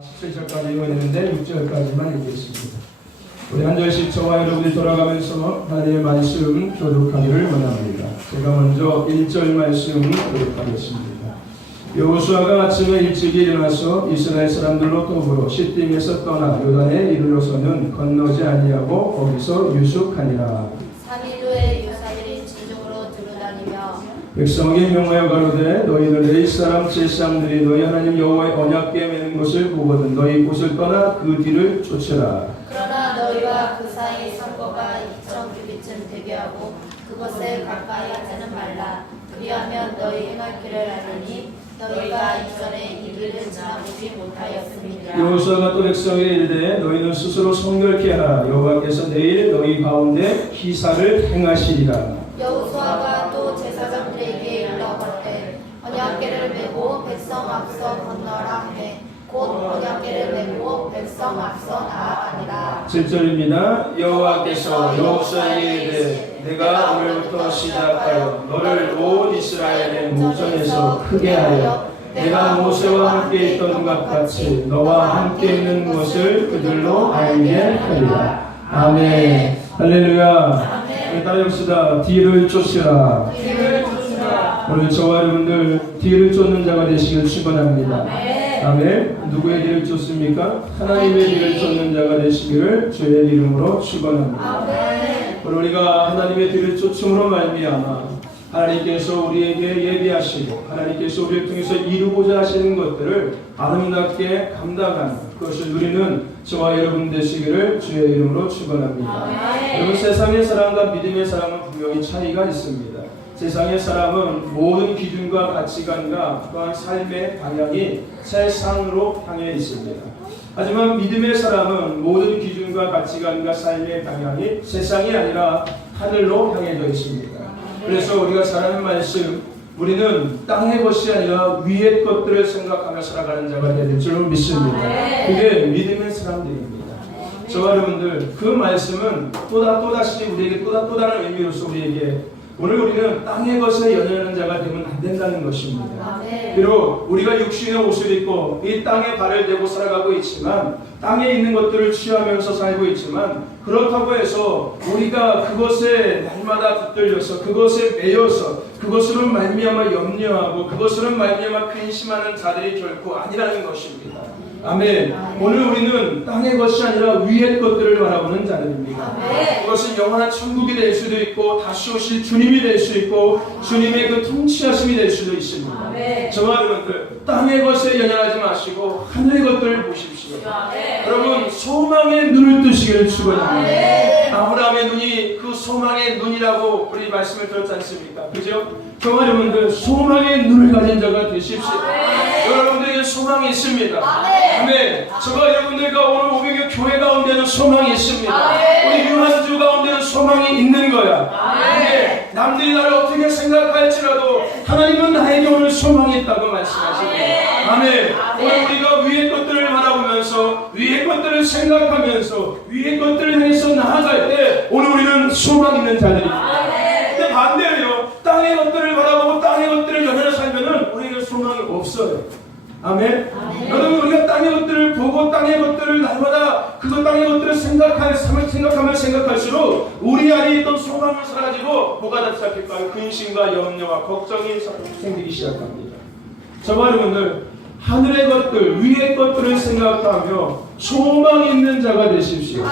17절까지 읽었는데 6절까지만 읽겠습니다. 우리 한 절씩 저와 여러분이 돌아가면서 하나님의 말씀 교독하기를 원합니다. 제가 먼저 1절 말씀 교독하겠습니다. 여호수아가 아침에 일찍이 일어나서 이스라엘 사람들로 더불어 시딤에서 떠나 요단에 이르러서는 건너지 아니하고 거기서 유숙하니라. 3일 후에 유사들이 지중으로 두루다니며 백성에게 명하여 가로되 너희는 레위 사람 제 사람들이 너희 하나님 여호와의 언약궤 매는 것을 보거든 너희 곳을 떠나 그 뒤를 쫓으라. 그러나 너희와 그 사이 선거가 2,000규빗쯤 되게 하고 그것을 가까이 하지는 말라. 그리하면 너희 행할 길을 알으니 너희가 이전에 이 길을 지나보지 못하였음이니라. 여호수아가 또 백성에게 이르되 너희는 스스로 성결케 하라. 여호와께서 내일 너희 가운데 기사를 행하시리라. 여호수아가 또 제사장들에게 일러거때 언약궤를 메고 백성 앞서 건너라 하매 곧 언약궤를 메고 백성 앞서 나아가니라. 7절입니다. 여호와께서 여호수아에게 이르되 내가 오늘부터 시작하여 너를 온 이스라엘의 목전에서 크게 하여 내가 모세와 함께 있던 것 같이 너와 함께 있는 것을 그들로 알게 하리라. 아멘. 할렐루야. 우리 따라합시다. 뒤를 쫓으라. 오늘 저와 여러분들 뒤를 쫓는 자가 되시길 축원합니다. 아멘. 누구의 뒤를 쫓습니까? 하나님의 뒤를 쫓는 자가 되시기를 주의 이름으로 축원합니다. 오늘 우리가 하나님의 뒤를 쫓음으로 말미암아 하나님께서 우리에게 예비하시고 하나님께서 우리를 통해서 이루고자 하시는 것들을 아름답게 감당하는 그것을 누리는 저와 여러분 되시기를 주의 이름으로 축원합니다. 여러분, 세상의 사람과 믿음의 사람은 분명히 차이가 있습니다. 세상의 사람은 모든 기준과 가치관과 또한 삶의 방향이 세상으로 향해 있습니다. 하지만 믿음의 사람은 모든 기준과 가치관과 삶의 방향이 세상이 아니라 하늘로 향해져 있습니다. 그래서 우리가 잘 아는 말씀, 우리는 땅의 것이 아니라 위의 것들을 생각하며 살아가는 자가 될 줄 믿습니다. 그게 믿음의 사람들입니다. 저와 여러분들, 그 말씀은 또다시 우리에게 또 다른 의미로서 우리에게 오늘 우리는 땅의 것에 연연하는 자가 되면 안 된다는 것입니다. 비록 우리가 육신의 옷을 입고 이 땅에 발을 대고 살아가고 있지만 땅에 있는 것들을 취하면서 살고 있지만 그렇다고 해서 우리가 그것에 날마다 붙들려서 그것에 매여서 그것으로 말미암아 염려하고 그것으로 말미암아 근심하는 자들이 결코 아니라는 것입니다. 아멘. 오늘 우리는 땅의 것이 아니라 위의 것들을 바라보는 자들입니다. 그것은 영원한 천국이 될 수도 있고 다시 오실 주님이 될 수 있고 주님의 그 통치하심이 될 수도 있습니다. 저와 여러분들, 땅의 것에 연연하지 마시고 하늘의 것들을 보십시오. 여러분, 소망의 눈을 뜨시기를 축원합니다. 아브라함의 눈이 그 소망의 눈이라고 우리 말씀을 들었지 않습니까? 그죠? 저와 여러분들, 소망의 눈을 가진 자가 되십시오. 여러분들에게 소망이 있습니다. 아멘. 저와 여러분들과 오늘 오병의 교회 가운데는 소망이 있습니다. 우리 유한주 가운데는 소망이 있는 거야. 아멘. 남들이 나를 어떻게 생각할지라도 하나님은 나에게 오늘 소망이 있다고 말씀하십니다. 아멘. 오늘 우리가 위의 것들을 바라보면서 위의 것들을 생각하면서 위의 것들을 향해서 나아갈 때 오늘 우리는 소망 있는 자들입니다. 근데 반대로요, 땅의 것들을 바라보고 땅의 것들을 연연해 살면은 우리에게 소망이 없어요. 아멘. 여러분, 우리가 땅의 것들을 보고 땅의 것들을 날마다 그 땅의 것들을 생각하면 생각할수록 우리 안에 있던 소망은 사라지고 뭐가 다 시작할까요? 근심과 염려와 걱정이 생기기 시작합니다. 저와 여러분들, 하늘의 것들, 위의 것들을 생각하며 소망 있는 자가 되십시오.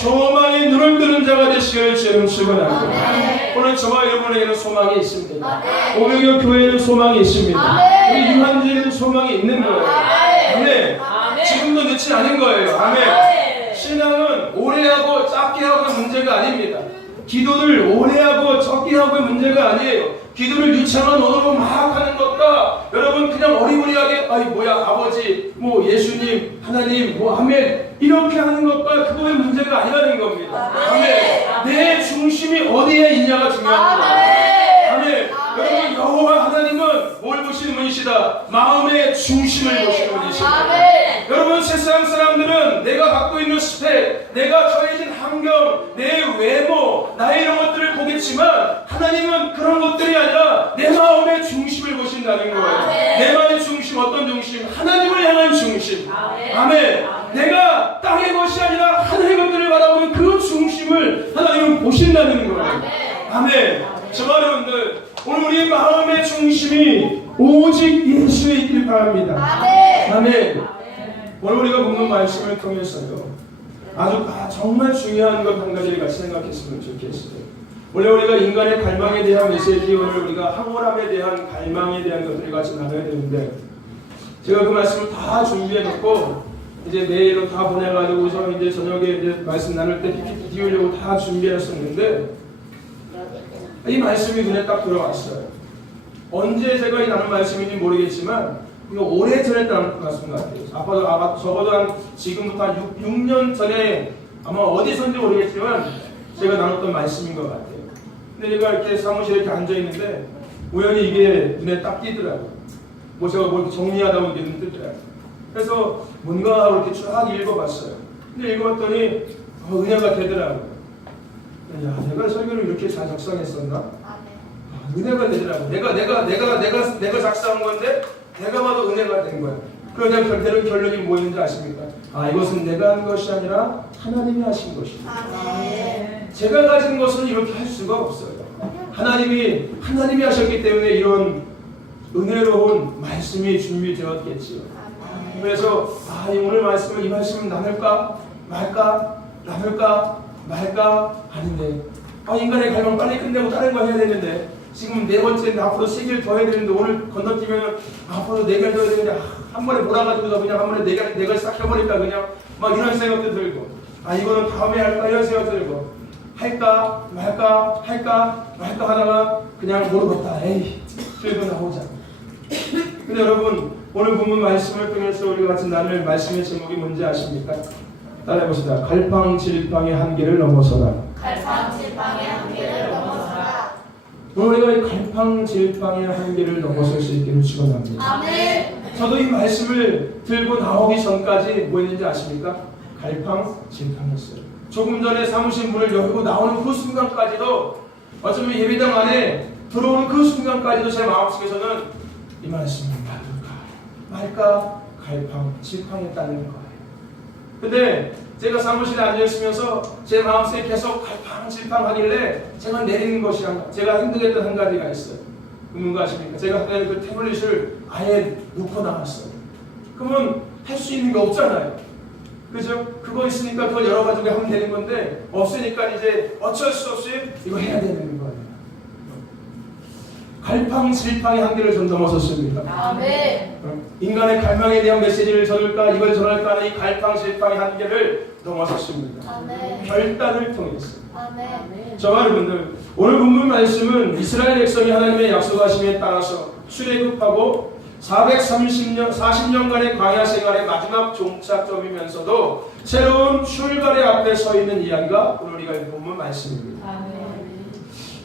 소망의 눈을 뜨는 자가 되시기를 주님 축원합니다. 오늘 저와 여러분에게는 소망이 있습니다. 오병이어 교회에는 소망이 있습니다. 우리 유한주에는 소망이 있는 거예요. 아멘. 지금도 늦지 않은 거예요. 아멘. 신앙은 오래 하고 짧게 하고의 문제가 아닙니다. 기도를 오래 하고 적게 하고의 문제가 아니에요. 기도를 유창한 언어로 막 하는 것과 여러분 그냥 어리버리하게 아버지, 예수님, 하나님, 아멘 이렇게 하는 것과 그거의 문제가 아니라는 겁니다. 아멘. 내 중심이 어디에 있냐가 중요합니다. 아멘. 여러분, 여호와 하나님은 뭘 보시는 분이시다? 마음의 중심을 보시는 분이시다. 여러분, 세상 사람들은 내가 갖고 있는 스펙, 내가 처해진 환경, 내 외모, 나의 이런 것들을 보겠지만 하나님은 그런 것들이 아니라 내 마음의 중심을 보신다는 거예요. 내 마음의 중심, 어떤 중심? 하나님을 향한 중심. 아멘. 내가 땅의 것이 아니라 하늘의 것들을 바라보는 그 중심을 하나님은 보신다는 거예요. 아멘. 정말 여러분들, 오늘 우리의 마음의 중심이 오직 예수에 있길 바랍니다. 아멘. 오늘 우리가 묻는 말씀을 통해서요, 아주 정말 중요한 것 한 가지를 같이 생각했으면 좋겠어요. 원래 우리가 인간의 갈망에 대한 메시지, 오늘 우리가 황홀함에 대한 갈망에 대한 것들을 같이 나눠야 되는데, 제가 그 말씀을 다 준비해놓고 이제 메일로 다 보내가지고서 이제 저녁에 이제 말씀 나눌 때 PPT 띄우려고 다 준비했었는데, 이 말씀이 눈에 딱 들어왔어요. 언제 제가 이 나눈 말씀인지 모르겠지만 이거 오래전에 나눈 말씀 같아요. 적어도 한 지금부터 한 6년 전에 아마 어디선지 모르겠지만 제가 나눴던 말씀인 것 같아요. 근데 제가 이렇게 사무실에 이렇게 앉아있는데 우연히 이게 눈에 딱 띄더라고요. 뭐 제가 뭐 이렇게 정리하다 보니 눈에 뜨더라고요. 그래서 뭔가 하고 이렇게 쫙 읽어봤어요. 근데 읽어봤더니 은혜가 되더라고요. 야, 내가 설교를 이렇게 잘 작성했었나? 은혜가 되더라고. 내가 작성한 건데 내가 봐도 은혜가 된 거야. 그러자 결론이 뭐였는지 아십니까? 이것은 내가 한 것이 아니라 하나님이 하신 것이다. 제가 가진 것은 이렇게 할 수가 없어요. 하나님이 하셨기 때문에 이런 은혜로운 말씀이 준비되었겠지요. 그래서 오늘 이 말씀을 나눌까 말까 하는데 인간의 갈망 빨리 끝내고 다른 거 해야 되는데 지금 네 번째인데 앞으로 3개를 더 해야 되는데 오늘 건너뛰면 앞으로 4개를 더 해야 되는데 한 번에 몰아가지고 그냥 한 번에 4개를 싹 해버릴까 그냥 막 이런 생각도 들고 이거는 다음에 할까 이런 생각도 들고 할까 말까 하다가 그냥 모르겠다 에이 들고 나오자. 근데 여러분 오늘 본문 말씀을 통해서 우리가 같이 나눌 말씀의 제목이 뭔지 아십니까? 따라해봅시다. 갈팡질팡의 한계를 넘어서라. 갈팡질팡의 한계를 넘어서라. 오늘 우리가 이 갈팡질팡의 한계를 넘어설 수 있기를 축원합니다. 아멘. 저도 이 말씀을 들고 나오기 전까지 뭐 했는지 아십니까? 갈팡질팡했어요. 조금 전에 사무실 문을 열고 나오는 그 순간까지도 어쩌면 예배당 안에 들어오는 그 순간까지도 제 마음속에서는 이 말씀을 말까 갈팡질팡했다는 거예요. 근데 제가 사무실에 앉아있으면서 제 마음속에 계속 갈팡질팡하길래 제가 내리는 것이 제가 힘들었던 한 가지가 있어요. 뭔가 아십니까? 제가 그 태블릿을 아예 놓고 나갔어요. 그러면 할 수 있는 게 없잖아요. 그죠? 그거 있으니까 그걸 열어가지고 하면 되는 건데 없으니까 이제 어쩔 수 없이 이거 해야 되는 거예요. 갈팡질팡의 한계를 전 넘어섰습니다. 아멘. 인간의 갈망에 대한 메시지를 전할까 이걸 전할까 하는 이 갈팡질팡의 한계를 넘어섰습니다. 아멘. 결단을 통해서. 아멘. 저와 여러분들 오늘 본문 말씀은 이스라엘 백성이 하나님의 약속하심에 따라서 출애굽하고 40년간의 광야 생활의 마지막 종착점이면서도 새로운 출발의 앞에 서 있는 이야기가 오늘 우리가 본문 말씀입니다. 아멘.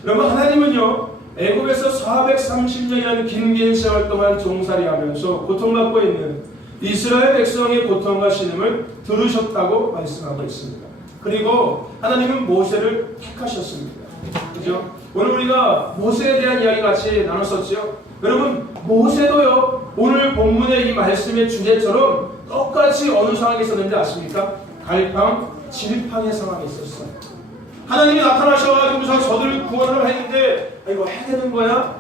여러분 하나님은요 애굽에서 430년이라는 긴 세월 동안 종살이하면서 고통받고 있는 이스라엘 백성의 고통과 신음을 들으셨다고 말씀하고 있습니다. 그리고 하나님은 모세를 택하셨습니다. 그죠? 오늘 우리가 모세에 대한 이야기 같이 나눴었죠. 여러분 모세도요 오늘 본문의 이 말씀의 주제처럼 똑같이 어느 상황에 있었는지 아십니까? 갈팡질팡의 상황에 있었어요. 하나님이 나타나셔가지고서 저들을 구원을 했는데 이거 해야 되는 거야?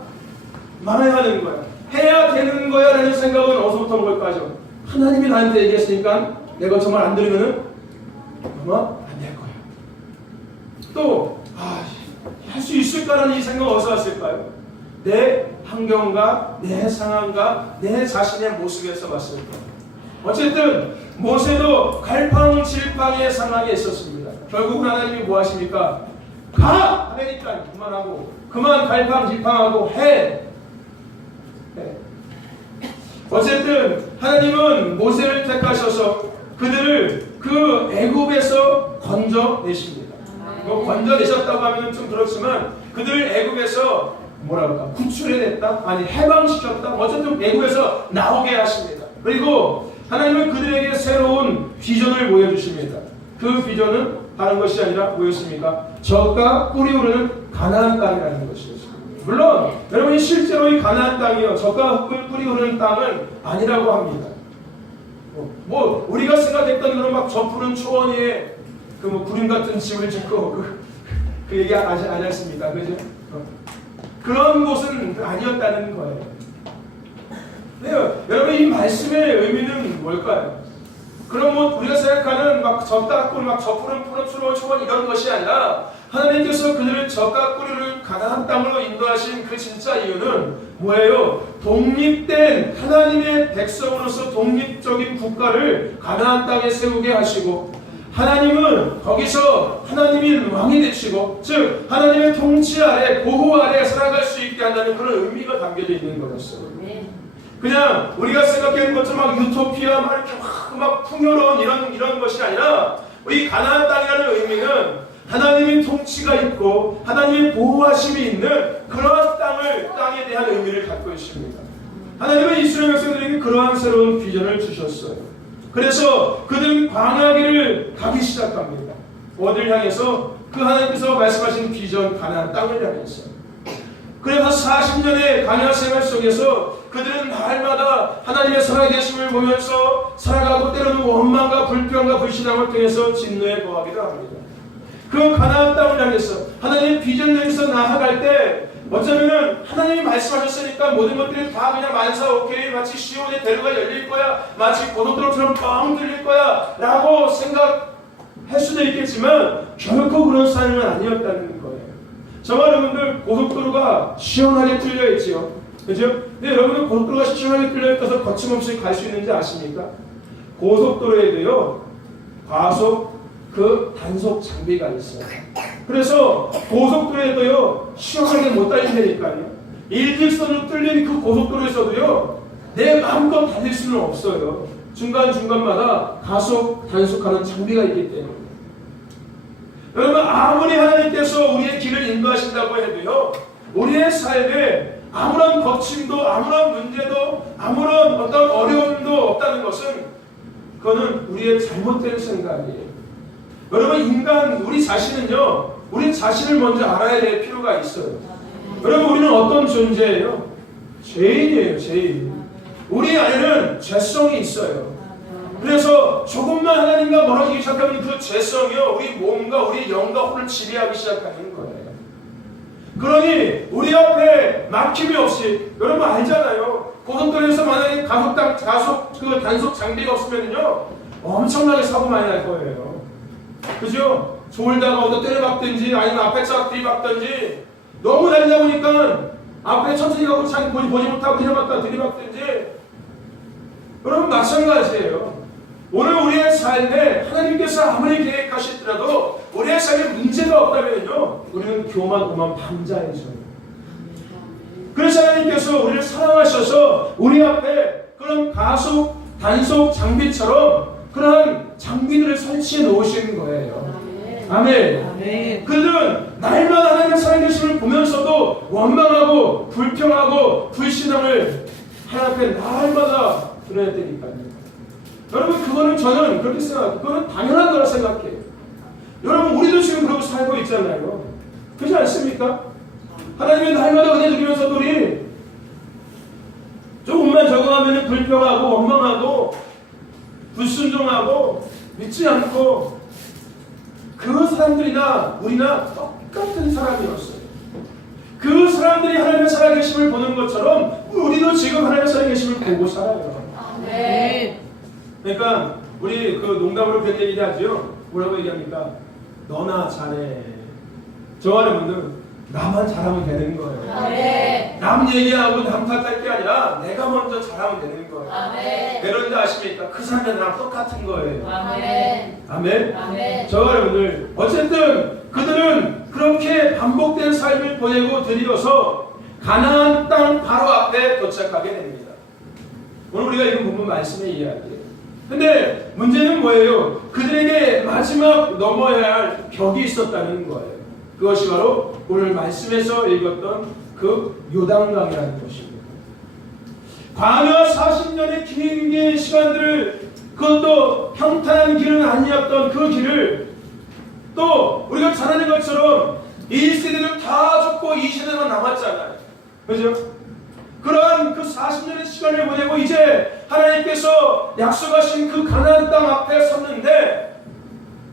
말아야 하는 거야? 해야 되는 거야? 라는 생각은 어디서부터 온 걸까요? 하나님이 나한테 얘기했으니까 내가 정말 안 들으면은 아마 안 될 거야. 또 할 수 있을까라는 이 생각 어디서 왔을까요? 내 환경과 내 상황과 내 자신의 모습에서 왔을 거예요. 어쨌든 모세도 갈팡질팡의 상황에 있었습니다. 결국 하나님이 뭐 하십니까? 가! 하니까 그만하고 그만 갈팡질팡하고 해. 어쨌든 하나님은 모세를 택하셔서 그들을 그 애굽에서 건져내십니다. 뭐 건져내셨다고 하면 좀 그렇지만 그들을 애굽에서 뭐랄까 구출해냈다? 아니 해방시켰다? 어쨌든 애굽에서 나오게 하십니다. 그리고 하나님은 그들에게 새로운 비전을 보여주십니다. 그 비전은 다른 것이 아니라 뭐였습니까? 젖과 꿀이 흐르는 가나안 땅이라는 것이었습니다. 물론 여러분이 실제로 이 가나안 땅이요 젖과 꿀이 흐르는 땅은 아니라고 합니다. 뭐 우리가 생각했던 그런 막 저 푸른 초원 위에 그 뭐 구름 같은 집을 짓고 그 얘기 안 하셨습니까? 그죠? 그런 곳은 아니었다는 거예요. 네, 여러분 이 말씀의 의미는 뭘까요? 그럼 뭐 우리가 생각하는 막 젖가꾸리 막 저 푸른 초원 이런 것이 아니라 하나님께서 그들을 젖가꾸리를 가나안 땅으로 인도하신 그 진짜 이유는 뭐예요? 독립된 하나님의 백성으로서 독립적인 국가를 가나안 땅에 세우게 하시고 하나님은 거기서 하나님인 왕이 되시고 즉 하나님의 통치 아래 보호 아래 살아갈 수 있게 한다는 그런 의미가 담겨져 있는 거였어요. 그냥 우리가 생각하는 것처럼 막 유토피아 막 이렇게 막 풍요로운 이런 것이 아니라 이 가나안 땅이라는 의미는 하나님의 통치가 있고 하나님의 보호하심이 있는 그러한 땅에 대한 의미를 갖고 있습니다. 하나님은 이스라엘 백성들에게 그러한 새로운 비전을 주셨어요. 그래서 그들은 광야길을 가기 시작합니다. 어딜 향해서? 그 하나님께서 말씀하신 비전 가나안 땅을 향해서. 그래서 40년의 광야 생활 속에서 그들은 날마다 하나님의 살아계심을 보면서 살아가고 때로는 원망과 불평과 불신앙을 통해서 진노에 거하기도 합니다. 그 가나안 땅을 향해서 하나님의 비전을 향해서 나아갈 때 어쩌면은 하나님이 말씀하셨으니까 모든 것들이 다 그냥 만사오케이 마치 시온의 대로가 열릴 거야 마치 고속도로처럼 뻥 뚫릴 거야 라고 생각할 수도 있겠지만 결코 그런 삶은 아니었다는 거예요. 저와 여러분들 고속도로가 시원하게 뚫려 있지요. 그죠? 근데 여러분들 고속도로가 시원하게 뚫려 있어서 거침없이 갈 수 있는지 아십니까? 고속도로에도요 과속 그 단속 장비가 있어요. 그래서 고속도로에도요 시원하게 못 달린다니까요. 일직선으로 뚫린 그 고속도로에서도요 내 마음껏 달릴 수는 없어요. 중간중간마다 가속 단속하는 장비가 있기 때문에. 여러분 아무리 하나님께서 우리의 길을 인도하신다고 해도요 우리의 삶에 아무런 거침도 아무런 문제도 아무런 어떤 어려움도 없다는 것은 그거는 우리의 잘못된 생각이에요. 여러분 인간 우리 자신은요 우리 자신을 먼저 알아야 될 필요가 있어요. 여러분 우리는 어떤 존재예요? 죄인이에요. 죄인. 우리 안에는 죄성이 있어요. 그래서 조금만 하나님과 멀어지기 시작하면 그 죄성이요 우리 몸과 우리 영과 혼을 지배하기 시작하는 거예요. 그러니 우리 앞에 막힘이 없이 여러분 알잖아요. 고속도로에서 만약에 가속 그 단속 장비가 없으면요 엄청나게 사고 많이 날 거예요. 그죠? 졸다가 어디 때려박든지 아니면 앞에 쫙 들이박든지 너무 달리다 보니까 앞에 천천히 가고 차 보지 못하고 그냥 왔다 들이박든지 여러분 마찬가지예요. 오늘 우리의 삶에 하나님께서 아무리 계획하시더라도 우리의 삶에 문제가 없다면요 우리는 교만 오만 방자해져요. 그래서 하나님께서 우리를 사랑하셔서 우리 앞에 그런 가속 단속 장비처럼 그러한 장비들을 설치해 놓으시는 거예요. 아멘. 아멘. 그들은 날마다 하나님의 살아계심을 보면서도 원망하고 불평하고 불신앙을 하나님 앞에 날마다 드려야 되니까요. 여러분 그거는 저는 그렇게 생각해요. 그거는 당연한 거라 생각해요. 여러분 우리도 지금 그러고 살고 있잖아요. 그렇지 않습니까? 하나님의 날마다 은혜 주면서도 우리 조금만 적응하면 불평하고 원망하고 불순종하고 믿지 않고 그 사람들이나 우리나 똑같은 사람이었어요. 그 사람들이 하나님의 살아계심을 보는 것처럼 우리도 지금 하나님의 살아계심을 보고 살아요. 네. 그러니까 우리 그 농담으로 그런 얘기 하죠. 뭐라고 얘기합니까? 너나 잘해. 저와 여러분들 나만 잘하면 되는 거예요. 아멘. 남 얘기하고 남 탓할 게 아니라 내가 먼저 잘하면 되는 거예요. 아멘. 그런지 아십니까? 그 사람이 나랑 똑같은 거예요. 아멘. 아멘. 아멘. 저와 여러분들 어쨌든 그들은 그렇게 반복된 삶을 보내고 드디어서 가나안 땅 바로 앞에 도착하게 됩니다. 오늘 우리가 읽은 부분 말씀의 이야기예요. 근데 문제는 뭐예요? 그들에게 마지막 넘어야 할 벽이 있었다는 거예요. 그것이 바로 오늘 말씀에서 읽었던 그 요단강이라는 것입니다. 광야 40년의 긴 시간들을 그것도 평탄한 길은 아니었던 그 길을 또 우리가 잘 아는 것처럼 1세대는 다 죽고 2세대만 남았잖아요. 그죠? 그러한 그 40년의 시간을 보내고 이제 하나님께서 약속하신 그 가나안 땅 앞에 섰는데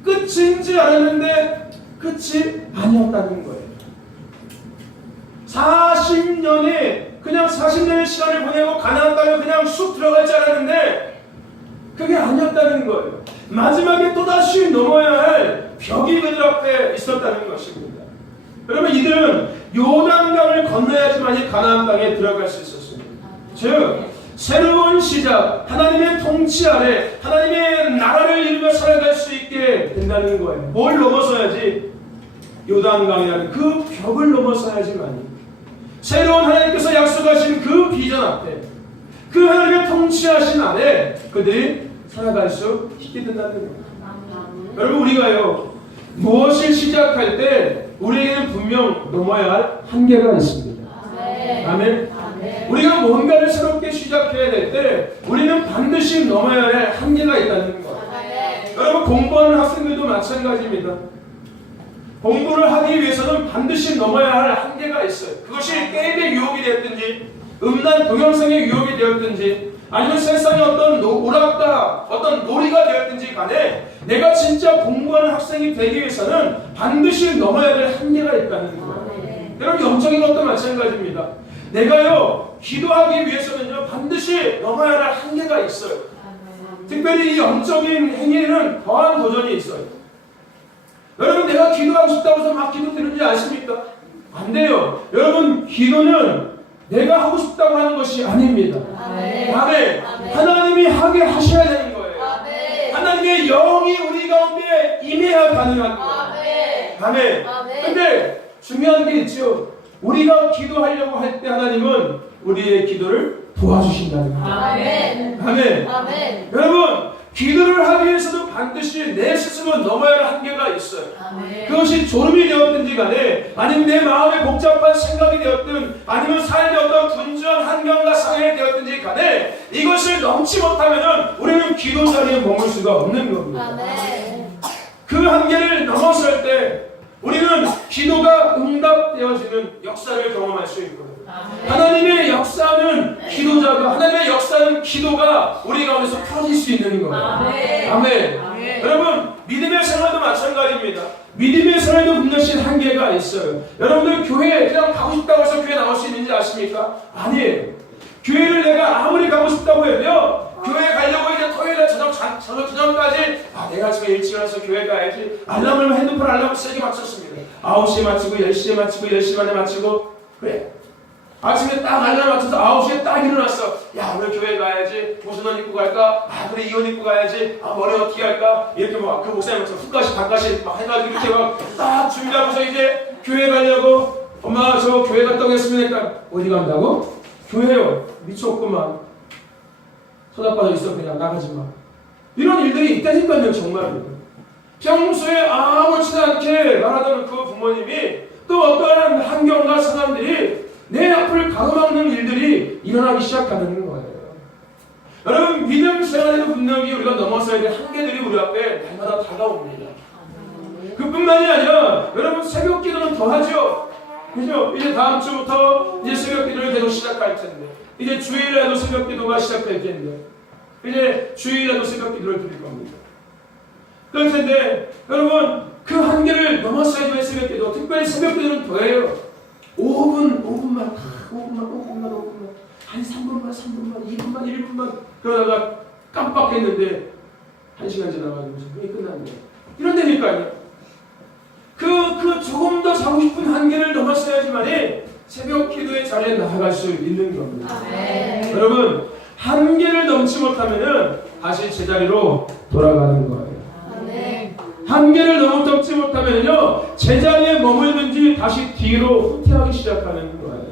끝인지 알았는데 끝이 아니었다는 거예요. 40년에 그냥 40년의 시간을 보내고 가나안 땅에 그냥 쑥 들어갈 줄 알았는데 그게 아니었다는 거예요. 마지막에 또다시 넘어야 할 벽이 그들 앞에 있었다는 것입니다. 여러분 이들은 요단강을 건너야지만이 가나안 땅에 들어갈 수 있었습니다. 즉 새로운 시작, 하나님의 통치 아래 하나님의 나라를 이루며 살아갈 수 있게 된다는 거예요. 뭘 넘어서야지? 요단강이라는 그 벽을 넘어서야지만이 새로운 하나님께서 약속하신 그 비전 앞에 그 하나님의 통치하신 아래 그들이 살아갈 수 있게 된다는 거예요. 여러분 우리가요 무엇을 시작할 때 우리에게는 분명 넘어야 할 한계가 있습니다. 아멘. 우리가 뭔가를 새롭게 시작해야 될 때 우리는 반드시 넘어야 할 한계가 있다는 거예요. 여러분 공부하는 학생들도 마찬가지입니다. 공부를 하기 위해서는 반드시 넘어야 할 한계가 있어요. 그것이 게임의 유혹이 되었든지 음란 동영상의 유혹이 되었든지 아니면 세상의 어떤 오락가 어떤 놀이가 되었든지 간에 내가 진짜 공부하는 학생이 되기 위해서는 반드시 넘어야 될 한계가 있다는 거예요. 여러분 영적인 것도 마찬가지입니다. 내가요 기도하기 위해서는요 반드시 넘어야 할 한계가 있어요. 특별히 이 영적인 행위에는 더한 도전이 있어요. 여러분 내가 기도하고 싶다고 해서 막 기도 드리는지 아십니까? 안 돼요. 여러분 기도는 내가 하고 싶다고 하는 것이 아닙니다. 아멘. 하나님이 하게 하셔야 되는 거예요. 아멘. 하나님의 영이 우리 가운데 임해야 가능한 거예요. 아멘. 근데 중요한 게 있죠. 우리가 기도하려고 할 때 하나님은 우리의 기도를 도와주신다는 거예요. 아멘. 아멘. 여러분 기도를 하기 위해서도 반드시 내 스스로 넘어야 할 한계가 있어요. 아멘. 그것이 졸음이 되었든지 간에 아니면 내 마음에 복잡한 생각이 되었든 아니면 삶의 어떤 분주한 환경과 상황이 되었든지 간에 이것을 넘지 못하면 우리는 기도 자리에 머물 수가 없는 겁니다. 아멘. 그 한계를 넘어설 때 우리는 기도가 응답되어지는 역사를 경험할 수 있거든요. 하나님의 역사는 기도자가 하나님의 역사는 기도가 우리 가운데서 펴질 수 있는 거예요. 아멘. 여러분 믿음의 생활도 마찬가지입니다. 믿음의 생활도 분명히 한계가 있어요. 여러분들 교회 그냥 가고 싶다고 해서 교회 나올 수 있는지 아십니까? 아니에요. 교회를 내가 아무리 가고 싶다고 해도요 교회 가려고 이제 토요일에 저녁까지 내가 아침에 일찍 일어나서 교회 가야지 알람을 핸드폰 알람을 세게 맞췄습니다. 9시에 맞추고 10시에 맞추고 10시 반에 맞추고 그래 아침에 딱 알람 맞춰서 9시에 딱 일어났어. 야 오늘 교회 가야지. 무슨 옷 입고 갈까? 그래 이 옷 입고 가야지. 머리 어떻게 할까? 이렇게 막 그 목사님처럼 훅가시 반가시 막 해가지고 이렇게 막 딱 준비하면서 이제 교회 가려고 엄마 저 교회 갔다 오겠습니다. 어디 간다고? 교회요. 미쳤구만. 쳐다봐져 있어. 그냥 나가지 마. 이런 일들이 있다니까요. 정말로. 평소에 아무렇지도 않게 말하던 그 부모님이 또 어떠한 환경과 사람들이 내 앞을 가로막는 일들이 일어나기 시작하는 거예요. 여러분 믿음 생활에도 분명히 우리가 넘어서야 될 한계들이 우리 앞에 날마다 다가옵니다. 그뿐만이 아니라 여러분 새벽 기도는 더 하죠. 그죠? 이제 다음 주부터 이제 새벽 기도를 계속 시작할 텐데 이제 주일에도 새벽 기도가 시작될 텐데 이제 주일에도 새벽 기도를 드릴 겁니다. 그럴 텐데 여러분 그 한계를 넘어서야지만 새벽 기도 특별히 새벽 기도는 더해요. 5분만 한 3분만 2분만 1분만 그러다가 깜빡했는데 1시간 지나가지고 그게 끝났네. 이런다니까요. 그 조금 더 자고 싶은 한계를 넘었어야지만이 새벽 기도의 자리에 나아갈 수 있는 겁니다. 아멘. 여러분 한계를 넘지 못하면은 다시 제자리로 돌아가는 거예요. 아멘. 한계를 넘지 못하면요 제자리에 머물든지 다시 뒤로 후퇴하기 시작하는 거예요.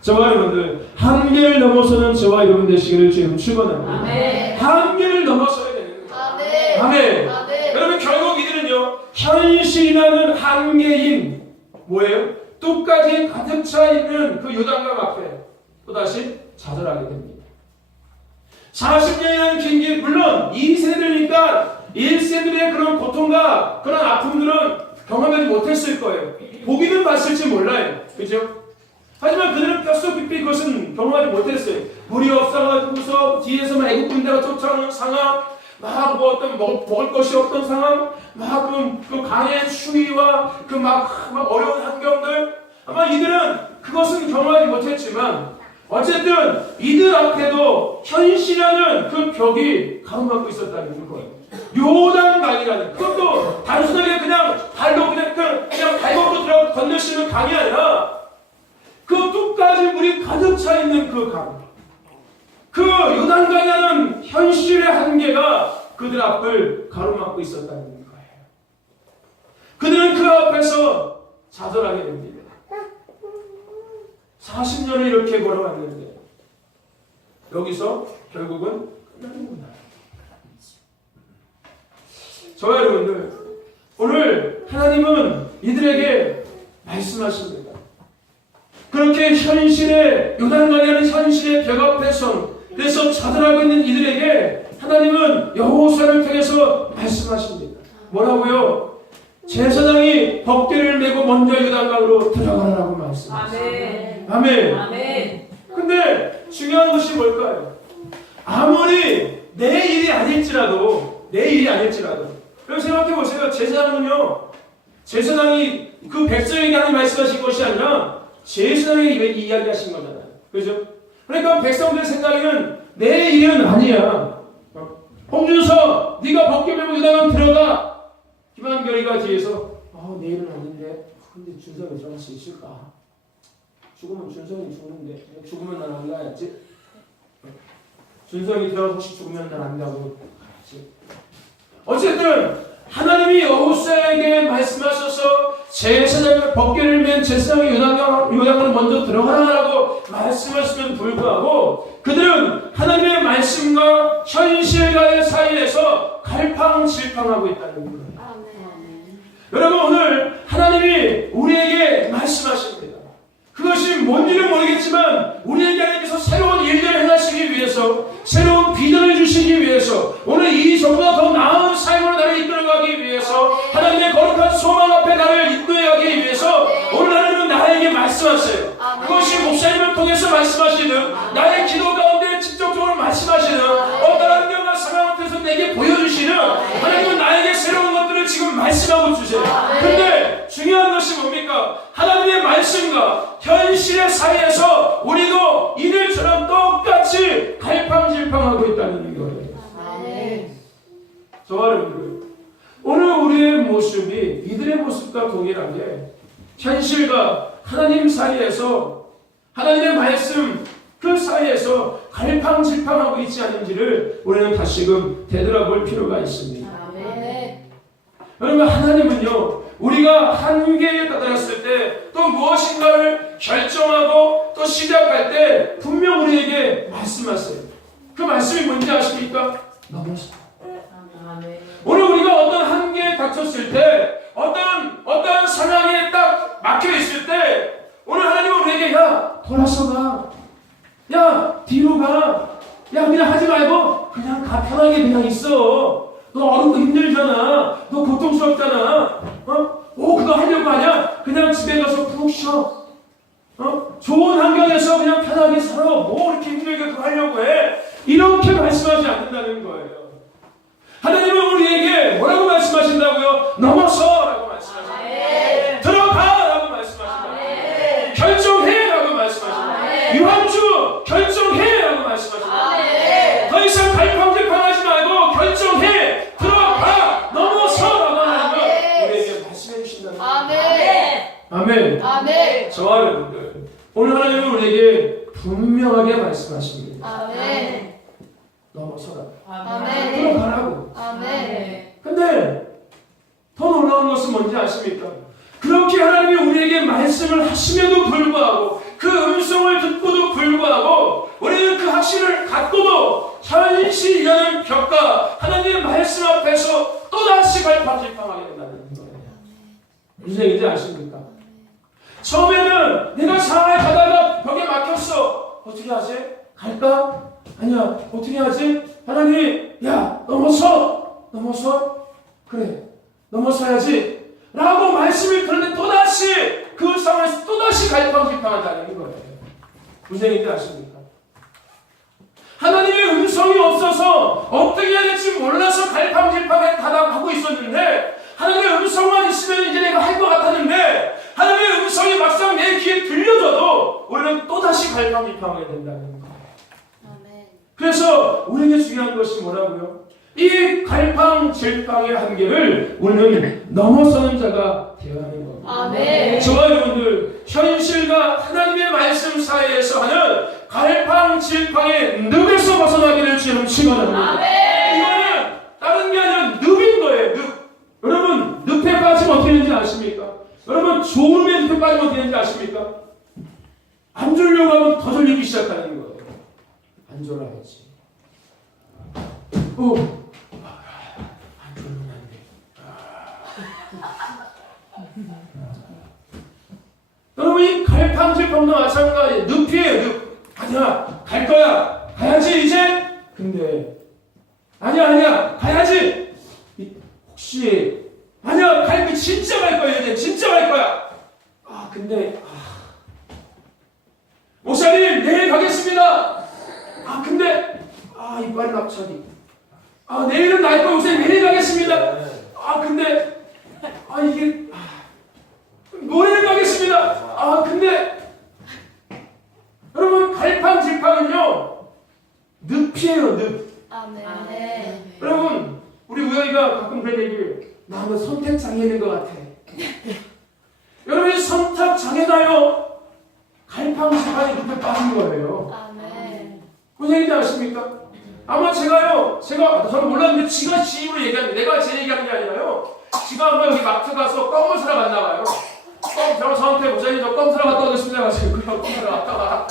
저와 여러분들 한계를 넘어서는 저와 여러분 되시기를 주님 축원합니다. 아멘. 한계를 넘어서야 되는 거예요. 아멘. 아멘. 아멘. 여러분 결국 이들은요 현실이라는 한계인 뭐예요? 뚝까지 가득 차 있는 그 요단강 앞에 또다시 좌절하게 됩니다. 40년이라는 긴 길 물론 2세들이니까 1세들의 그런 고통과 그런 아픔들은 경험하지 못했을 거예요. 보기는 봤을지 몰라요. 그죠? 하지만 그들은 뼛속 깊이 그것은 경험하지 못했어요. 물이 없어가지고서 뒤에서 막 애국 군대가 쫓아오는 상황, 막 뭐 어떤 먹을 것이 없던 상황, 막 그 강의 추위와 그 막 어려운 환경들, 아마 이들은 그것은 경험하지 못했지만 어쨌든 이들 앞에도 현실이라는 그 벽이 가로막고 있었다는 거예요. 요단강이라는, 그것도 단순하게 그냥 발로 그냥 발목으로 들어 건널 수 있는 강이 아니라 그 뚝까지 물이 가득 차 있는 그 강, 그 요단강이라는 현실의 한계가 그들 앞을 가로막고 있었다는 거예요. 그들은 그 앞에서 좌절하게 됩니다. 40년을 이렇게 걸어왔는데 여기서 결국은 끝나는구나. 저와 여러분들, 오늘 하나님은 이들에게 말씀하십니다. 그렇게 현실의 요단강이라는 현실의 벽 앞에서 그래서 좌절하고 있는 이들에게 하나님은 여호수아를 통해서 말씀하십니다. 뭐라고요? 제사장이 법궤를 메고 먼저 요단강으로 들어가라고 말씀하십니다. 아멘. 아멘. 아멘. 근데 중요한 것이 뭘까요? 아무리 내 일이 아닐지라도 여러분 생각해 보세요. 제사장은요, 제사장이 그 백성에게 하나님 말씀하신 것이 아니라 제사장에게 이야기하신 거잖아요. 그죠? 그러니까 백성들 생각에는 내 일은 아니야. 홍준서, 네가 법궤 메고 요단강 들어가. 김한결이가 뒤에서 내 일은 아닌데 근데 준성이 들어갈 수 있을까? 죽으면 준성이 죽는데 죽으면 난 안 가야지. 준성이 들어가서 혹시 죽으면 난 안 가고 가야지. 어쨌든 하나님이 여호수아에게 말씀하셔서 제사장의 법궤를 맨 제사장의 요단강을 먼저 들어가라고 말씀하시면 불구하고 그들은 하나님의 말씀과 현실과의 사이에서 갈팡질팡하고 있다는 거예요. 여러분, 오늘 하나님이 우리에게 말씀하십니다. 그것이 뭔지는 모르겠지만 우리에게 하나님께서 새로운 일들을 행하시기 위해서, 새로운 비전을 주시기 위해서, 오늘 이전보다 더 나은 삶으로 나를 이끌어가기 위해서, 하나님의 거룩한 소망 앞에 나를 인도하기 위해서 오늘 하나님은 나에게 말씀하세요. 그것이 목사님을 통해서 말씀하시는, 나의 기도 가운데 직접적으로 말씀하시는, 어떤 환경과 상황 앞에서 내게 보여주시는 하나님은 나에게 새로운 것들을 지금 말씀하고 주세요. 근데 중요한 것이 뭡니까? 하나님의 말씀과 현실의 사이에서 우리도 이들처럼 똑같이 갈팡질팡하고 있다는 거예요. 저와 여러분들, 오늘 우리의 모습이 이들의 모습과 동일하게 현실과 하나님 사이에서, 하나님의 말씀 그 사이에서 갈팡질팡하고 있지 않은지를 우리는 다시금 되돌아볼 필요가 있습니다. 여러분, 하나님은요, 우리가 한계에 다다랐을 때 또 무엇인가를 결정하고 또 시작할 때 분명 우리에게 말씀하세요. 그 말씀이 뭔지 아십니까? 넘어서. 오늘 우리가 어떤 한계에 닥쳤을 때, 어떤 상황에 딱 막혀 있을 때, 오늘 하나님은 우리에게 돌아서 가, 뒤로 가, 그냥 하지 말고 그냥 가, 편하게 그냥 있어. 너 어렵고 힘들잖아. 너 고통스럽잖아. 그거 하려고 하냐? 그냥 집에 가서 푹 쉬어. 좋은 환경에서 그냥 편하게 살아. 뭐 이렇게 힘들게 그거 하려고 해. 이렇게 말씀하지 않는다는 거예요. 하나님은 우리에게 뭐라고 말씀하신다고요? 넘어서라고 말씀하십니다. 들어가라고 말씀하십니다. 결정해라고 말씀하십니다. 유한주 결정해라고 말씀하십니다. 더 이상 갈팡질팡하지 말고 결정해, 들어가, 넘어서라고 하나님은 우리에게 말씀해 주신다는 거예요. 아멘. 아멘. 저와 여러분들, 오늘 하나님은 우리에게 분명하게 말씀하십니다. 넘어서라. 들어가라고. 근데 더 놀라운 것은 뭔지 아십니까? 그렇게 하나님이 우리에게 말씀을 하심에도 불구하고, 그 음성을 듣고도 불구하고, 우리는 그 확신을 갖고도 현실이라는 벽과 하나님의 말씀 앞에서 또다시 갈팡질팡하게 된다는 거예요. 무슨 얘기인지 아십니까? 처음에는 내가 상하에 가다가 벽에 막혔어. 어떻게 하지? 갈까? 아니야. 어떻게 하지? 하나님, 넘어서? 그래, 넘어서야지 라고 말씀을 들었는데 또다시 그 상황에서 또다시 갈팡질팡한다는 거예요. 무슨 얘기인지 아십니까? 하나님의 음성이 없어서 어떻게 해야 될지 몰라서 갈팡질팡에 타닥하고 있었는데, 하나님의 음성만 있으면 이제 내가 할 것 같았는데, 하나님의 음성이 막상 내 귀에 들려줘도 우리는 또다시 갈팡질팡하게 된다는 거예요. 아멘. 그래서 우리에게 중요한 것이 뭐라고요? 이 갈팡질팡의 한계를 우리는 넘어서는 자가 되어야 하는 겁니다. 아멘. 저와 여러분들, 현실과 하나님의 말씀 사이에서 하는 갈팡질팡의 늪에서 벗어나기를 주님 축원합니다. 아멘. 이거는 다른 게 아니라 늪인 거예요. 늪. 여러분, 늪에 빠지면 어떻게 되는지 아십니까? 여러분, 좋은 늪에 빠지면 어떻게 되는지 아십니까? 안 졸려고 하면 더 졸리기 시작하는 거예요. 안 졸아야지. 안 졸면 안 돼. 여러분, 이 갈팡질팡도 마찬가지. 늪이에요, 늪. 아니야, 갈 거야. 가야지, 이제. 근데, 아니야, 가야지. 혹시, 아니야, 진짜 갈 거야, 이제. 진짜 갈 거야. 근데, 목사님, 내일 가겠습니다. 근데, 이빨 낙차기. 내일은 날 거야, 목사님, 내일 가겠습니다. 근데, 이게, 모레는 가겠습니다. 근데, 여러분, 갈팡질팡은요, 늪이에요, 늪. 아멘. 여러분, 우리 우영이가 가끔 그런 얘기를, 나는 선택장애인 것 같아. 여러분, 선택장애가요, 갈팡질팡이 늪에 빠진 거예요. 아멘. 무슨 얘기인지 아십니까? 아마 저는 몰랐는데 지가 지 입으로 얘기하는데, 내가 제 얘기하는 게 아니라요, 지가 한번 여기 마트 가서 껌을 사러 갔나 봐요. 저한테 목사님 저 껌 사러 갔다 오겠습니다. 가지고 그냥 껌 사러 갔다가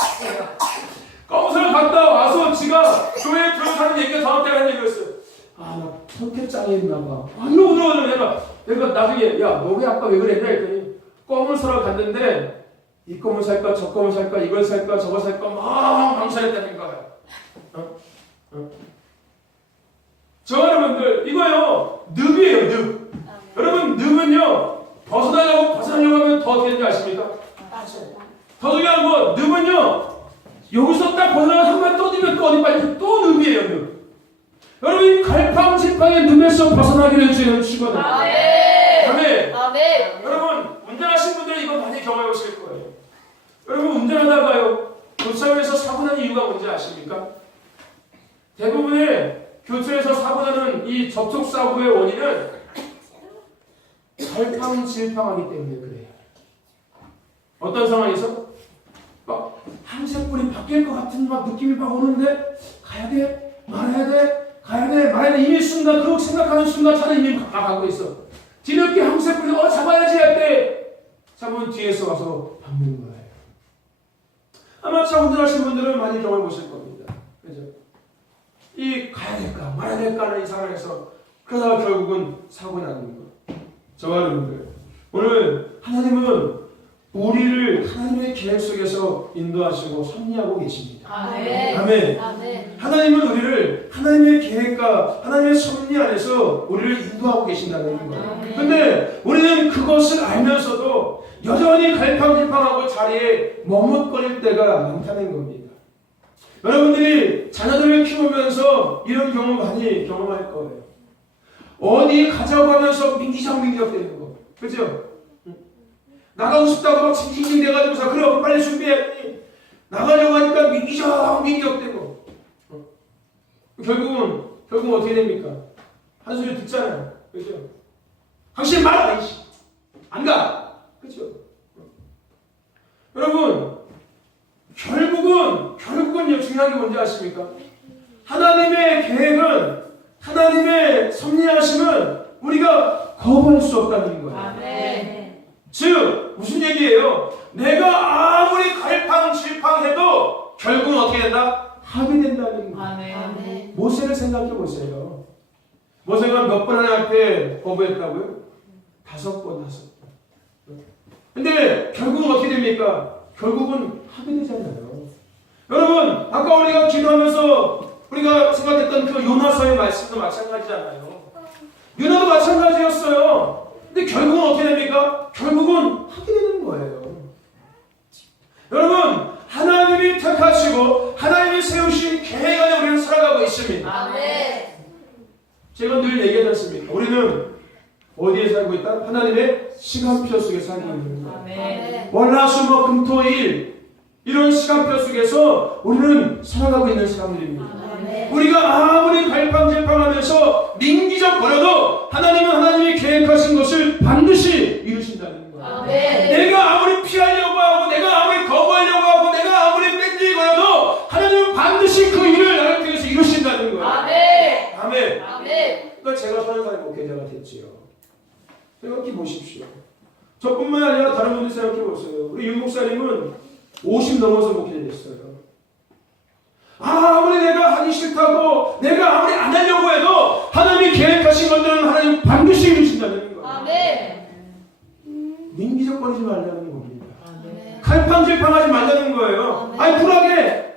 껌 사러 갔다 와서 지가 교회에 들어가는 얘기가 저한테 하는 얘기였어요. 나 선택장애였나 봐. 이러고 들어가면 내가 나중에, 야, 너 왜 아까 왜 그랬냐 했더니, 껌을 사러 갔는데 이 껌을 살까 저 껌을 살까 이걸 살까 저걸 살까 막 망설였다는 거예요. 저 여러분들, 이거요, 늪이에요, 늪. 여러분, 늪은요, 벗어나려고 하면 더 어떻게 되는지 아십니까? 더 중요한 건, 늪은요, 여기서 딱 벗어나서 한 번 떠들면 또 어디 빠지면 또 늪이에요, 늪. 여러분, 이 갈팡질팡의 늪에서 벗어나기를 주는 축원합니다. 아멘. 아멘. 여러분, 운전하신 분들은 이거 많이 경험해 보실 거예요. 여러분, 운전하다가요, 교차로에서 사고 난 이유가 뭔지 아십니까? 대부분의 교차로에서 사고 나는 이 접촉 사고의 원인은 갈팡질팡하기 때문에 그래요. 어떤 상황에서 막 항색불이 바뀔 것 같은 막 느낌이 막 오는데, 가야 돼, 말아야 돼, 가야 돼, 말아야 돼. 이미 순간, 그렇게 생각하는 순간 차는 이미 가고 있어. 뒤늦게 항색불이 잡아야지 할 때 차분 뒤에서 와서 밟는 거예요. 아마 차 운전하시는 분들은 많이 경험해 보실 겁니다. 그죠? 이 가야 될까 말아야 될까 하는 이 상황에서 그러다가 결국은 사고 나는 거. 저와 여러분들, 오늘 하나님은 우리를 하나님의 계획 속에서 인도하시고 섭리하고 계십니다. 아멘. 아멘. 아멘. 하나님은 우리를 하나님의 계획과 하나님의 섭리 안에서 우리를 인도하고 계신다는 거예요. 근데 우리는 그것을 알면서도 여전히 갈팡질팡하고 자리에 머뭇거릴 때가 많다는 겁니다. 여러분들이 자녀들을 키우면서 이런 경험 많이 경험할 거예요. 어디 가자고 하면서 민기적 되는 거. 그죠? 나가고 싶다고 막 징징징 대가지고서, 그래, 빨리 준비해. 나가려고 하니까 민기적 되고. 결국은 어떻게 됩니까? 한 소리 듣잖아요. 그죠? 당신 말아! 안 가! 그죠? 여러분, 결국은요, 중요한 게 뭔지 아십니까? 하나님의 계획은, 하나님의 섭리하심은 우리가 거부할 수 없다는 거예요. 아멘. 즉, 무슨 얘기예요? 내가 아무리 갈팡질팡해도 결국은 어떻게 된다? 합의된다는 거예요. 아멘. 모세를 생각해 보세요. 모세가 몇 번 하나님한테 거부했다고요? 5번. 근데 결국은 어떻게 됩니까? 결국은 합의되잖아요. 여러분, 아까 우리가 기도하면서 우리가 생각했던 그 요나서의 말씀도 마찬가지잖아요. 요나도 마찬가지였어요. 근데 결국은 어떻게 됩니까? 결국은 하게 되는 거예요. 여러분, 하나님이 택하시고 하나님이 세우신 계획 안에 우리는 살아가고 있습니다. 아멘. 제가 늘 얘기하지 않습니까? 우리는 어디에 살고 있다? 하나님의 시간표 속에 살고 있는 거예요. 아멘. 월화수목금토일 이런 시간표 속에서 우리는 살아가고 있는 사람들입니다. 아멘. 우리가 아무리 갈팡질팡하면서 민기적거려도 하나님은 하나님이 계획하신 것을 반드시 이루신다는 거예요. 아멘. 내가 아무리 피하려고 하고 내가 아무리 거부하려고 하고 내가 아무리 뺀질거려도 하나님은 반드시 그 일을 나를 통해서 이루신다는 거예요. 아멘. 아멘. 아멘. 그러니까 제가 선교사의 목회자가 됐지요. 생각해 보십시오. 저뿐만 아니라 다른 분들 생각해 보세요. 우리 윤 목사님은 50 넘어서 목회자 됐어요. 아무리 내가 하기 싫다고 내가 아무리 안 하려고 해도 하나님이 계획하신 것들은 하나님 반드시 이루신다는 거예요. 아멘. 민기적거리지 말라는 겁니다. 아멘. 갈팡질팡하지 말라는 거예요. 아멘. 아니 쿨하게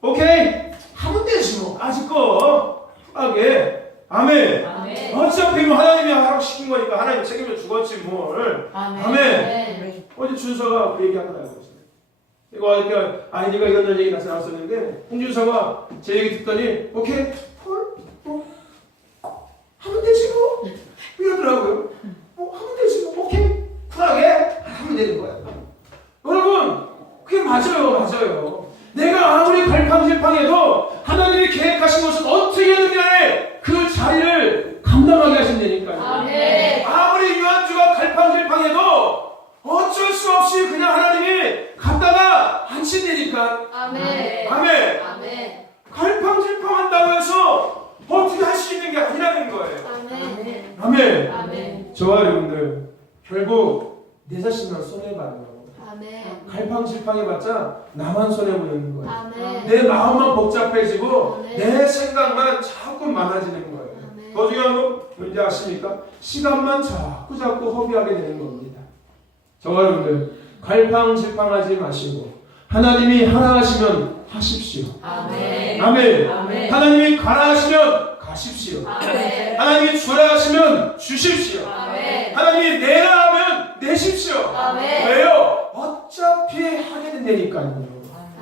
오케이 하면 되지 뭐 아직 거 쿨하게 아멘. 아멘. 어차피 뭐 하나님이 하라고 시킨 거니까 하나님 책임을 주겠지 뭘. 아멘. 아멘. 어제 준서가 그 얘기하더라고요. 이거 그러니까 아이디가 이런 얘기 나왔었는데 홍준서가 제 얘기 듣더니 오케이 헐 뭐 하면 되지 뭐 이러더라고요. 뭐 하면 되지 뭐 오케이 쿨하게 하면 되는 거야. 여러분 그게 맞아요. 내가 아무리 갈팡질팡해도 하나님이 계획하신 것은 어떻게든 간에 그 자리를 감당하게 하신다니까요. 아멘. 아무리 유한주가 갈팡질팡해도 어쩔 수 없이 그냥 하나님이 갖다가 앉힌다니까. 아멘. 아멘. 아멘. 갈팡질팡한다고 해서 어떻게 할 수 있는 게 아니라는 거예요. 아멘. 아멘. 아멘. 저와 여러분들 결국 내 자신만 손해봐요. 아멘. 갈팡질팡해봤자 나만 손해보는 거예요. 아멘. 내 마음만 복잡해지고 아멘. 내 생각만 자꾸 많아지는 거예요. 아멘. 더 중요한 건 뭔지 아십니까? 시간만 자꾸 허비하게 되는 겁니다. 저와 여러분들 갈팡질팡하지 마시고 하나님이 하라 하시면 하십시오. 아멘. 아멘. 아멘. 하나님이 가라 하시면 가십시오. 아멘. 하나님이 주라 하시면 주십시오. 아멘. 하나님이 내라 하면 내십시오. 아멘. 왜요? 어차피 하게 된다니까요.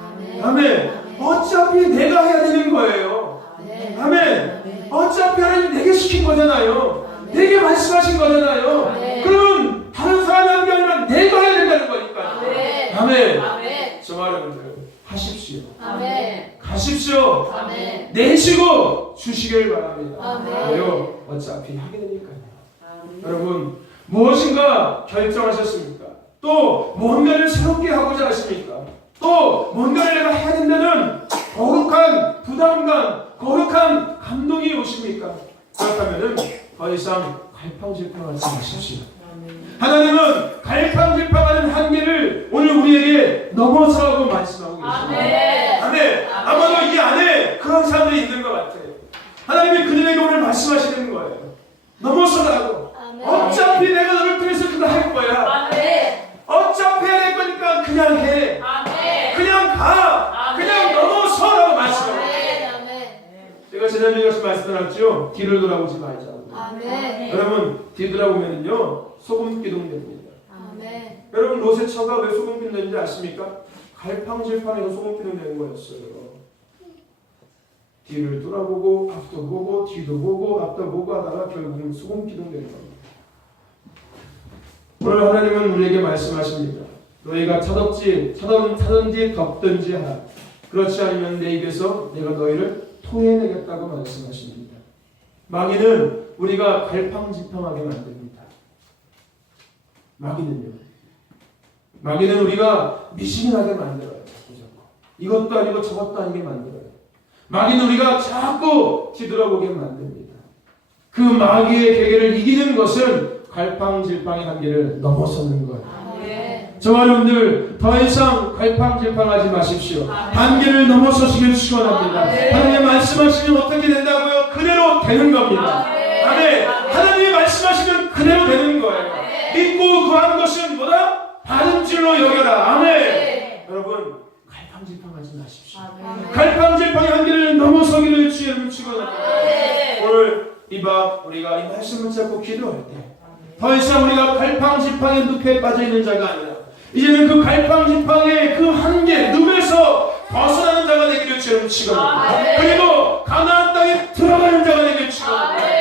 아멘. 아멘. 어차피 내가 해야 되는 거예요. 아멘. 아멘. 어차피 하나님 내게 시킨 거잖아요. 아멘. 내게 말씀하신 거잖아요. 아멘. 그럼 다른 사람이 하는 게 아니라 내가 해야 된다는 거니까요. 아멘. 아멘. 아멘. 저와 여러분들 하십시오. 아멘. 가십시오. 아멘. 내시고 주시길 바랍니다. 아멘. 왜요? 어차피 하게 되니까요. 여러분 무엇인가 결정하셨습니까? 또 뭔가를 새롭게 하고자 하십니까? 또 뭔가를 내가 해야 된다는 거룩한 부담감, 거룩한 감동이 오십니까? 그렇다면 더 이상 갈팡질팡하지 마십시오. 하나님은 갈팡질팡하는 한계를 오늘 우리에게 넘어서라고 말씀하고 계십니다. 아멘. 아멘. 아마도 이 안에 그런 사람들이 있는 것 같아요. 하나님이 그들에게 오늘 말씀하시는 거예요. 넘어서라고. 아멘. 어차피 내가 너를 통해서 그거 할 거야. 아멘. 어차피 해야 될 거니까 그냥 해. 아멘. 그냥 가. 아멘. 그냥 넘어서라고 말씀하고. 아멘. 아멘. 제가 지난주에 이것을 말씀드렸죠. 뒤를 돌아보지 말자고. 아멘. 여러분 뒤돌아보면요 소금기둥 됩니다. 아멘. 여러분 롯의 처가 왜 소금기둥 되는지 아십니까? 갈팡질팡해서 소금기둥 되는 거였어요. 뒤를 돌아보고 앞도 보고 뒤도 보고 앞도 보고 하다가 결국은 소금기둥 되는 겁니다. 오늘 하나님은 우리에게 말씀하십니다. 너희가 타든지 덮든지 하라. 그렇지 않으면 내 입에서 내가 너희를 토해내겠다고 말씀하십니다. 마귀는 우리가 갈팡질팡하게 만듭니다. 마귀는 우리가 미신하게 만들어요. 이것도 아니고 저것도 아니게 만들어요. 마귀는 우리가 자꾸 뒤돌아보게 만듭니다. 그 마귀의 계계를 이기는 것은 갈팡질팡의 한계를 넘어서는 거예요. 아멘. 저와 여러분들 더 이상 갈팡질팡하지 마십시오. 한계를 넘어서시길 축원합니다. 아멘. 하나님 말씀하시면 어떻게 된다고요? 그대로 되는 겁니다. 아멘. 아멘. 하나님이 말씀하시면 그대로 되는 거예요. 아멘. 믿고 구한 것은 뭐다? 받은 줄로 여겨라. 아멘. 아멘. 여러분 갈팡질팡하지 마십시오. 아멘. 갈팡질팡의 한계를 넘어서기를 주의 이름으로 축원합니다. 아멘. 오늘 이 밤 우리가 이 말씀을 잡고 기도할 때 더 이상 우리가 갈팡지팡의 늪에 빠져있는 자가 아니라 이제는 그 갈팡지팡의 그 한계, 늪에서 벗어나는 자가 되기를 주님 축원합니다. 그리고 가나안 땅에 들어가는 자가 되기를 축원합니다.